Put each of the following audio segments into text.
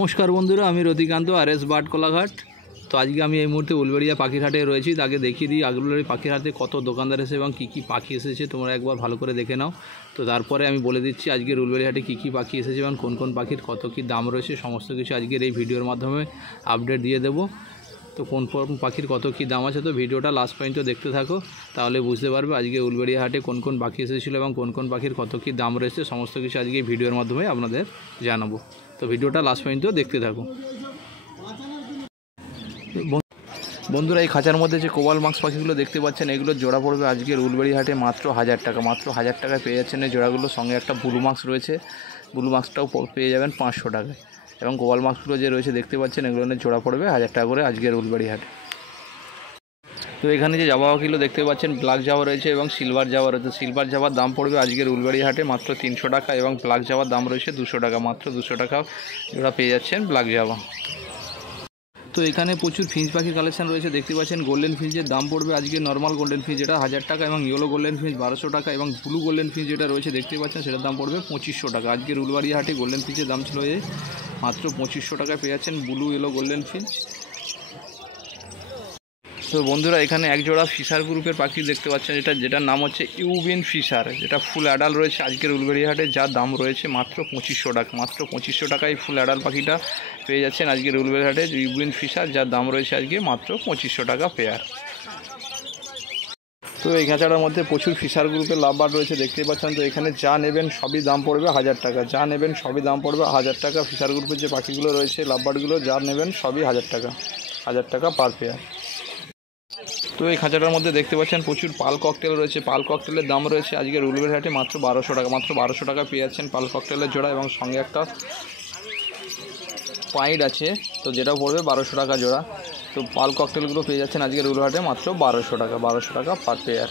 নমস্কার বন্ধুরা, আমি রতিকান্ত আরএস বার্ড কোলাঘাট। তো আজকে আমি এই মুহূর্তে উলবেড়িয়া পাখির হাটে রয়েছি। তাকে দেখিয়ে দিই উলবেড়িয়া পাখির হাটে কত দোকানদার এসেছে এবং কী কী পাখি এসেছে, তোমরা একবার ভালো করে দেখে নাও। তো তারপরে আমি বলে দিচ্ছি আজকের উলবেড়িয়া হাটে কী কী পাখি এসেছে এবং কোন কোন পাখির কত কী দাম রয়েছে, সমস্ত কিছু আজকের এই ভিডিওর মাধ্যমে আপডেট দিয়ে দেবো। তো কোন কোন পাখির কত কী দাম আছে, তো ভিডিওটা লাস্ট পর্যন্ত দেখতে থাকো, তাহলে বুঝতে পারবে আজকে উলবেড়িয়া হাটে কোন কোন পাখি এসেছিলো এবং কোন কোন পাখির কত কী দাম রয়েছে, সমস্ত কিছু আজকে এই ভিডিওর মাধ্যমে আপনাদের জানাবো। তো ভিডিওটা লাস্ট পর্যন্ত দেখতে থাকো। বন্ধুরা, এই খাঁচার মধ্যে যে কোবাল মাক্স পাখিগুলো দেখতে পাচ্ছেন, এগুলো জোড়া পড়বে আজকের উলবেড়িয়া হাটে মাত্র 1000 টাকা। মাত্র 1000 টাকায় পেয়ে যাচ্ছেন এই জোড়াগুলো। সঙ্গে একটা ব্লু মাক্স রয়েছে, ব্লু মাক্সটাও পেয়ে যাবেন 500 টাকায়। এবং কোবাল মাক্সগুলো যে রয়েছে দেখতে পাচ্ছেন, এগুলো জোড়া পড়বে 1000 টাকা করে আজকের উলবেড়িয়া হাটে। তো এখানে যে জাবা পাখিগুলো দেখতে পাচ্ছেন, ব্ল্যাক জাবা রয়েছে এবং সিলভার জাবা রয়েছে। সিলভার জাবার দাম পড়বে আজকের উলবেড়িয়া হাটে মাত্র 300 টাকা এবং ব্ল্যাক জাবার দাম রয়েছে 200 টাকা। মাত্র 200 টাকা জোড়া পেয়ে যাচ্ছেন ব্ল্যাক জাবা। তো এখানে প্রচুর ফিঞ্চ পাখির কালেকশন রয়েছে দেখতে পাচ্ছেন। গোল্ডেন ফিঞ্চের দাম পড়বে আজকে নর্মাল গোল্ডেন ফিঞ্চ যেটা 1000 টাকা এবং ইয়েলো গোল্ডেন ফিঞ্চ 1200 টাকা এবং ব্লু গোল্ডেন ফিঞ্চ যেটা রয়েছে দেখতে পাচ্ছেন, সেটার দাম পড়বে 2500 টাকা। আজকের উলবেড়িয়া হাটে গোল্ডেন ফিঞ্চের দাম ছিল মাত্র 2500 টাকায় পেয়ে যাচ্ছেন ব্লু ইয়েলো গোল্ডেন ফিঞ্চ। তো বন্ধুরা, এখানে এক জোড়া ফিশার গ্রুপের পাখি দেখতে পাচ্ছেন, যেটার নাম হচ্ছে ইউবিন ফিশার, যেটা ফুল অ্যাডাল রয়েছে আজকের উলবেড়িয়া হাটে, যার দাম রয়েছে মাত্র 2500 টাকা। মাত্র 2500 টাকায় ফুল অ্যাডাল পাখিটা পেয়ে যাচ্ছেন আজকের উলবেড়িয়া হাটে ইউবিন ফিশার, যার দাম রয়েছে আজকে মাত্র 2500 টাকা পেয়ার। তো এই খাঁচাটার মধ্যে প্রচুর ফিশার গ্রুপের লাভবার্ড রয়েছে দেখতে পাচ্ছেন। তো এখানে যা নেবেন সবই দাম পড়বে 1000 টাকা। যা নেবেন সবই দাম পড়বে 1000 টাকা। ফিশার গ্রুপের যে পাখিগুলো রয়েছে লাভবার্ডগুলো, যা নেবেন সবই 1000 টাকা, 1000 টাকা পার পেয়ার। তো এই খাঁচাটার মধ্যে দেখতে পাচ্ছেন প্রচুর পাল ককটেল রয়েছে। পাল ককটেলের দাম রয়েছে আজকের উলবেড়িয়া হাটে মাত্র 1200 টাকা। মাত্র 1200 টাকা পেয়ে যাচ্ছেন পাল ককটেলের জোড়া এবং সঙ্গে একটা পাইড আছে, তো যেটা পড়বে 1200 টাকা জোড়া। তো পাল ককটেলগুলো পেয়ে যাচ্ছেন আজকের উলবেড়িয়া হাটে মাত্র 1200 টাকা, 1200 টাকা পার পেয়ার।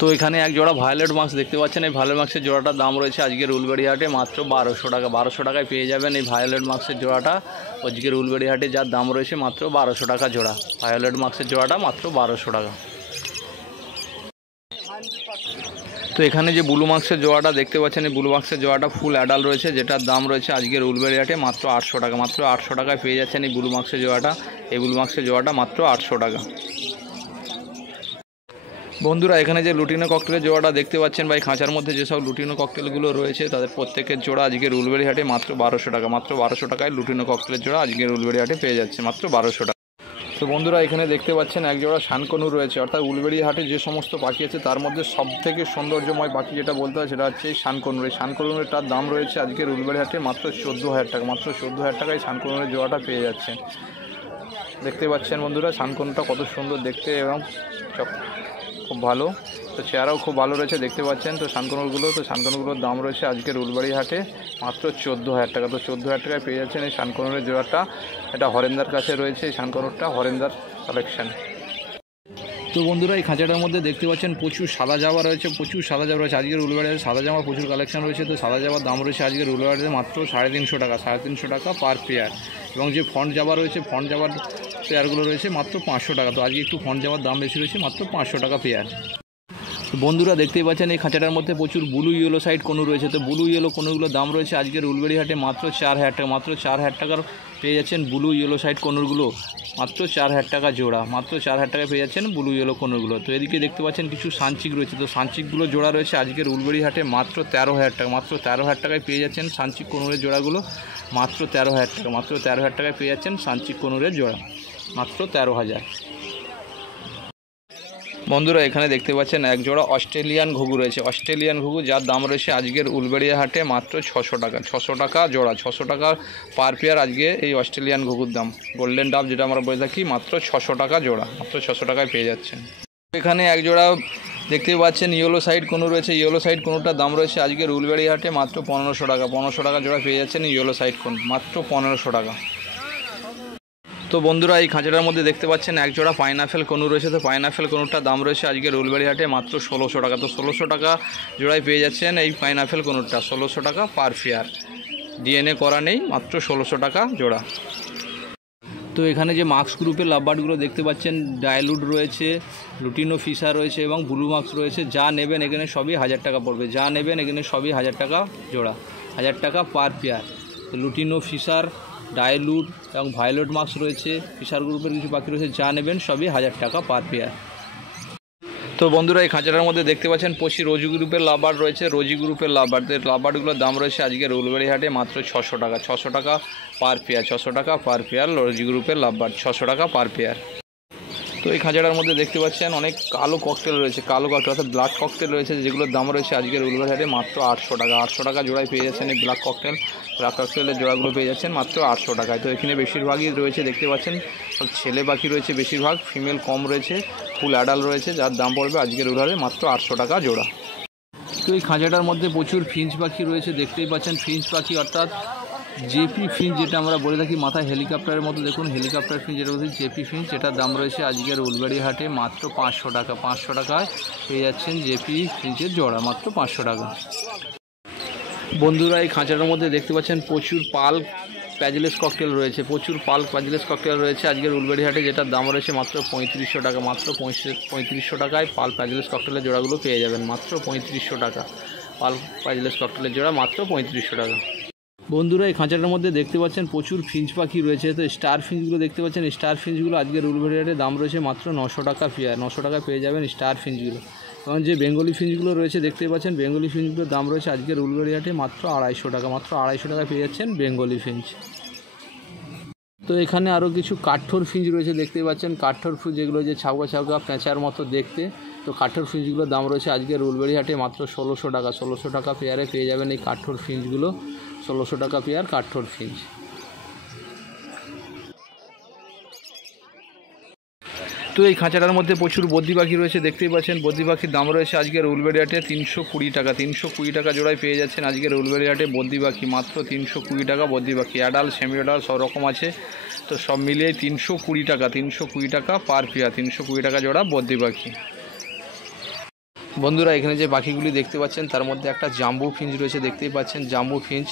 তো এখানে এক জোড়া ভায়োলেট মাক্স দেখতে পাচ্ছেন। এই ভায়োলেট মাক্সের জোড়াটার দাম রয়েছে আজকের উলবেড়িয়া হাটে মাত্র 1200 টাকা। 1200 টাকায় পেয়ে যাবেন এই ভায়োলেট মাক্সের জোড়াটা আজকের উলবেড়িয়া হাটে, যার দাম রয়েছে মাত্র 1200 টাকা জোড়া। ভায়োলেট মাক্সের জোড়াটা মাত্র 1200 টাকা। তো এখানে যে ব্লু মাক্সের জোড়াটা দেখতে পাচ্ছেন, এই ব্লু মাক্সের জোড়াটা ফুল অ্যাডাল রয়েছে, যেটার দাম রয়েছে আজকের উলবেড়িয়া হাটে মাত্র 800 টাকা। মাত্র 800 টাকায় পেয়ে যাচ্ছেন এই ব্লু মাক্সের জোড়াটা। এই ব্লু মাক্সের জোড়াটা মাত্র 800 টাকা। বন্ধুরা, এখানে যে লুটিনো ককটেলের জোড়াটা দেখতে পাচ্ছেন বা এই খাঁচার মধ্যে যেসব লুটিনো ককটেলগুলো রয়েছে, তাদের প্রত্যেকের জোড়া আজকের উলবেড়িয়া হাটে মাত্র 1200 টাকা। মাত্র 1200 টাকায় লুটিনো ককটেলের জোড়া আজকের উলবেড়িয়া হাটে পেয়ে যাচ্ছে মাত্র 1200 টাকা। তো বন্ধুরা, এখানে দেখতে পাচ্ছেন এক জোড়া শানকনু রয়েছে। অর্থাৎ উলবেড়িয়া হাটে যে সমস্ত পাখি আছে তার মধ্যে সবথেকে সৌন্দর্যময় পাখি যেটা বলতে হয় সেটা হচ্ছে শানকনু। এই শানকনুটার দাম রয়েছে আজকের উলবেড়িয়া হাটে মাত্র 14000 টাকা। মাত্র 14000 টাকায় শানকনুরের জোড়াটা পেয়ে যাচ্ছেন। দেখতে পাচ্ছেন বন্ধুরা, শানকনুটা কত সুন্দর দেখতে এবং খুব ভালো, তো চেহারাও খুব ভালো রয়েছে দেখতে পাচ্ছেন। তো শানকনুগুলোর দাম রয়েছে আজকের উলবেড়িয়া হাটে মাত্র 14000 টাকা। তো 14000 টাকায় পেয়ে যাচ্ছেন এই শানকনুরের জোড়াটা। এটা হরেন্দার কাছে রয়েছে এই শানকনুরটা, হরেন্দার কালেকশন। তো বন্ধুরা, এই খাঁচাটার মধ্যে দেখতে পাচ্ছেন প্রচুর সাদা জামা রয়েছে, প্রচুর সাদা জামা রয়েছে আজকের উলবেড়িয়া হাটে। সাদা জামা প্রচুর কালেকশন রয়েছে। তো সাদা জামার দাম রয়েছে আজকের উলবেড়িয়া হাটে মাত্র 350 টাকা, 350 টাকা পার পেয়ার। এবং যে ফন্ট জামা রয়েছে, ফন্ট জামার পেয়ারগুলো রয়েছে মাত্র 500 টাকা। তো আজকে একটু ফন্ট জামার দাম বেশি রয়েছে, মাত্র 500 টাকা পেয়ার। তো বন্ধুরা, দেখতেই পাচ্ছেন এই খাঁচাটার মধ্যে প্রচুর ব্লু ইয়েলো সাইড কনু রয়েছে। তো ব্লু ইয়েলো কনুগুলোর দাম রয়েছে আজকের উলবেড়িয়া হাটে মাত্র 4000 টাকা। মাত্র 4000 টাকার পেয়ে যাচ্ছেন ব্লু ইয়েলো সাইড কনুরগুলো, মাত্র 4000 টাকা জোড়া। মাত্র 4000 টাকায় পেয়ে যাচ্ছেন ব্লু ইয়েলো কনুরগুলো। তো এদিকে দেখতে পাচ্ছেন কিছু সানচিক রয়েছে। তো সানচিকগুলো জোড়া রয়েছে আজকের উলবেড়িয়া হাটে মাত্র 13000 টাকা। মাত্র 13000 টাকায় পেয়ে যাচ্ছেন সানচিক কনুরের জোড়াগুলো, মাত্র 13000 টাকা। মাত্র 13000 টাকায় পেয়ে যাচ্ছেন সানচিক কনুরের জোড়া, মাত্র 13000। বন্ধুরা, এখানে দেখতে পাচ্ছেন এক জোড়া অস্ট্রেলিয়ান ঘুঘু রয়েছে। অস্ট্রেলিয়ান ঘুঘু, যার দাম রয়েছে আজকের উলবেড়িয়া হাটে মাত্র 600 টাকা। 600 টাকা জোড়া, 600 টাকা পার পেয়ার আজকে এই অস্ট্রেলিয়ান ঘুঘুর দাম। গোল্ডেন ডাব যেটা আমরা বলে থাকি, মাত্র 600 টাকা জোড়া, মাত্র 600 টাকায় পেয়ে যাচ্ছেন। এখানে এক জোড়া দেখতে পাচ্ছেন ইয়েলো সাইড কোনো রয়েছে। ইয়েলো সাইড কোনোটার দাম রয়েছে আজকের উলবেড়িয়া হাটে মাত্র 1500 টাকা। 1500 টাকা জোড়া পেয়ে যাচ্ছেন ইয়েলো সাইড কোন, মাত্র 1500 টাকা। তো বন্ধুরা, এই খাঁচাটার মধ্যে দেখতে পাচ্ছেন এক জোড়া পাইনাপেল কনু রয়েছে। তো পাইনাপেল কনুরটার দাম রয়েছে আজকের উলবেড়িয়া হাটে মাত্র 1600 টাকা। তো 1600 টাকা জোড়ায় পেয়ে যাচ্ছেন এই পাইনাপেল কনুরটা, 1600 টাকা পার পেয়ার। ডিএনএ করা নেই, মাত্র 1600 টাকা জোড়া। তো এখানে যে মাক্স গ্রুপের লাভবার্ডগুলো দেখতে পাচ্ছেন, ডায়ালুড রয়েছে, লুটিনো ফিশার রয়েছে এবং ব্লু মাক্স রয়েছে। যা নেবেন এখানে সবই 1000 টাকা পড়বে। যা নেবেন এখানে সবই 1000 টাকা জোড়া, 1000 টাকা per pair. Lutino Fischer, dilute এবং ভায়োলেট মাস্ক রয়েছে। ফিশার গ্রুপের কিছু পাখি রয়েছে, যা নেবেন সবই 1000 টাকা পার পেয়ার। তো বন্ধুরা এই খাঁচাটার মধ্যে দেখতে পাচ্ছেন 25 রোজি গ্রুপের লাভবার্ড রয়েছে। রোজি গ্রুপের লাভবার্ডগুলোর দাম রয়েছে আজকের উলুবেড়ি হাটে মাত্র 600 টাকা, 600 টাকা পার পেয়ার, 600 টাকা পার পেয়ার। রোজি গ্রুপের লাভবার্ড 600 টাকা পার পেয়ার। তো এই খাঁচাটার মধ্যে দেখতে পাচ্ছেন অনেক কালো ককটেল রয়েছে, কালো ককটেল অর্থাৎ ব্ল্যাক ককটেল রয়েছে, যেগুলোর দাম রয়েছে আজকের উলুবেড়ি হাটে মাত্র 800 টাকা। 800 টাকা জোড়ায় পেয়ে যাচ্ছেন এই ব্ল্যাক ককটেলের জোড়াগুলো পেয়ে যাচ্ছেন মাত্র 800 টাকায়। তো এখানে বেশিরভাগই রয়েছে দেখতে পাচ্ছেন সব ছেলে পাখি রয়েছে, বেশিরভাগ ফিমেল কম রয়েছে, ফুল অ্যাডাল্ট রয়েছে, যার দাম পড়বে আজকের উলুবেড়ি মাত্র 800 টাকা জোড়া। তো এই খাঁচাটার মধ্যে প্রচুর ফিঞ্চ পাখি রয়েছে, দেখতেই পাচ্ছেন ফিঞ্চ পাখি অর্থাৎ জেপি ফিঞ্চ, যেটা আমরা বলে থাকি মাথায় হেলিকপ্টারের মতো, দেখুন হেলিকপ্টার ফিঞ্চ যেটা বলছি জেপি ফিঞ্চ, যেটার দাম রয়েছে আজকের উলুবেড়ি হাটে মাত্র 500 টাকা। 500 টাকায় পেয়ে যাচ্ছেন জেপি ফিঞ্চের জোড়া মাত্র 500 টাকা। বন্ধুরা এই খাঁচাটার মধ্যে দেখতে পাচ্ছেন প্রচুর পাল্ক প্যাজিলেস ককটেল রয়েছে, প্রচুর পাল্ক প্যাজিলেস ককটেল রয়েছে আজকের উলুবেড়ি হাটে, যেটার দাম রয়েছে মাত্র 3500 টাকা। মাত্র 3500 টাকায় পাল্ক প্যাজিলেস ককটেলের জোড়াগুলো পেয়ে যাবেন মাত্র 3500 টাকা। পাল্ক প্যাজিলেস ককটেলের জোড়া মাত্র 3500 টাকা। বন্ধুরা এই খাঁচাটার মধ্যে দেখতে পাচ্ছেন প্রচুর ফিঞ্চ পাখি রয়েছে। তো স্টার ফিঞ্চগুলো দেখতে পাচ্ছেন, স্টার ফিঞ্চগুলো আজকের উলুবেড়ি হাটে দাম রয়েছে মাত্র 900 টাকা পেয়ার। 900 টাকায় পেয়ে যাবেন স্টার ফিঞ্চগুলো। কারণ যে বেঙ্গলি ফিঞ্চগুলো রয়েছে দেখতে পাচ্ছেন, বেঙ্গলি ফিঞ্চগুলোর দাম রয়েছে আজকের উলুবেড়ি হাটে মাত্র 250 টাকা। মাত্র 250 টাকায় পেয়ে যাচ্ছেন বেঙ্গলি ফিঞ্চ। তো এখানে আরও কিছু কাঠঠোর ফিঞ্চ রয়েছে দেখতে পাচ্ছেন, কাঠঠোর ফিঞ্চ যেগুলো যে ছাউকা ছাউকা পেঁচার মতো দেখতে। তো কাঠঠোর ফিঞ্চগুলোর দাম রয়েছে আজকের উলুবেড়ি হাটে মাত্র 1600 টাকা। 1600 টাকা পেয়ারে পেয়ে যাবেন এই কাঠঠোর ফিঞ্চগুলো, 1600 টাকা পেয়ার কাঠঠোর ফিঞ্চ। তো এই খাঁচাটার মধ্যে প্রচুর বদ্রি পাখি রয়েছে দেখতেই পাচ্ছেন, বদ্রি পাখির দাম রয়েছে আজকের উলুবেড়ি হাটে 320 টাকা। 320 টাকা জোড়ায় পেয়ে যাচ্ছেন আজকের উলুবেড়ি হাটে বদ্রি পাখি মাত্র 320 টাকা। বদ্রি পাখি অ্যাডাল্ট সেমি অ্যাডাল্ট সব রকম আছে, তো সব মিলিয়ে 320 টাকা। 320 টাকা পার পেয়ার, 320 টাকা জোড়া বদ্রি পাখি। বন্ধুরা এখানে যে পাখিগুলি দেখতে পাচ্ছেন তার মধ্যে একটা জাম্বু ফিঞ্চ রয়েছে দেখতেই পাচ্ছেন, জাম্বু ফিঞ্চ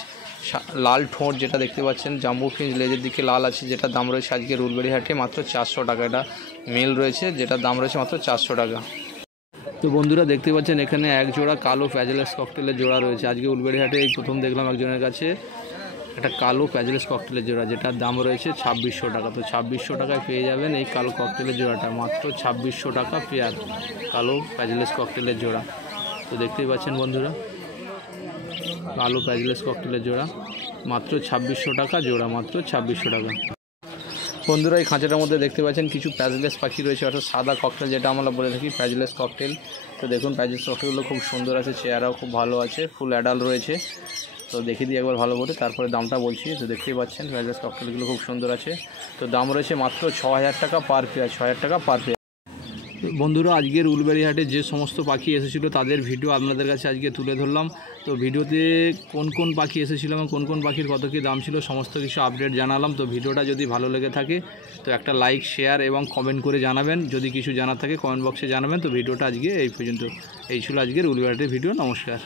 লাল ঠোঁট যেটা দেখতে পাচ্ছেন, জাম্বু ফিঞ্চ লেজের দিকে লাল আছে, যেটা দাম রয়েছে আজকের উলুবেড়ি হাটে মাত্র 400 টাকা। এটা মেল রয়েছে, যেটার দাম রয়েছে মাত্র 400 টাকা। তো বন্ধুরা দেখতে পাচ্ছেন এখানে এক জোড়া কালো প্যাজিলেস ককটেলের জোড়া রয়েছে আজকে উলুবেড়ি হাটে। এই প্রথম দেখলাম একজনের কাছে একটা কালো প্যাজিলেস ককটেলের জোড়া, যেটার দাম রয়েছে 2600 টাকা। তো 2600 টাকায় পেয়ে যাবেন এই কালো ককটেলের জোড়াটা মাত্র 2600 টাকা পেয়ার, কালো প্যাজিলেস ককটেলের জোড়া। তো দেখতেই পাচ্ছেন বন্ধুরা কালো প্যাজিলেস ককটেলের জোড়া মাত্র 2600 টাকা জোড়া, মাত্র 2600 টাকা। বন্ধুরা এই খাঁচাটার মধ্যে দেখতে পাচ্ছেন কিছু প্যাজিলেস পাখি রয়েছে অর্থাৎ সাদা ককটেল, যেটা আমরা বলে থাকি প্যাজিলেস ককটেল। তো দেখুন প্যাজিলেস ককটেলগুলো খুব সুন্দর আছে, চেহারাও খুব ভালো আছে, ফুল অ্যাডাল্ট রয়েছে। তো দেখিয়ে দিই একবার ভালো করে, তারপরে দামটা বলছি। তো দেখতেই পাচ্ছেন প্যাজিলেস ককটেলগুলো খুব সুন্দর আছে। তো দাম রয়েছে মাত্র 6000 টাকা পার পেয়ার, 6000 টাকা পার পেয়ার। বন্ধুরা আজকের উলুবেড়ি হাটে যে সমস্ত পাখি এসেছিলো তাদের ভিডিও আপনাদের কাছে আজকে তুলে ধরলাম। তো ভিডিওতে কোন কোন পাখি এসেছিলো এবং কোন কোন পাখির কত কী দাম ছিল সমস্ত কিছু আপডেট জানালাম। তো ভিডিওটা যদি ভালো লেগে থাকে তো একটা লাইক শেয়ার এবং কমেন্ট করে জানাবেন, যদি কিছু জানার থাকে কমেন্ট বক্সে জানাবেন। তো ভিডিওটা আজকে এই পর্যন্ত, এই ছিল আজকের উলুবেড়ি হাটের ভিডিও। নমস্কার।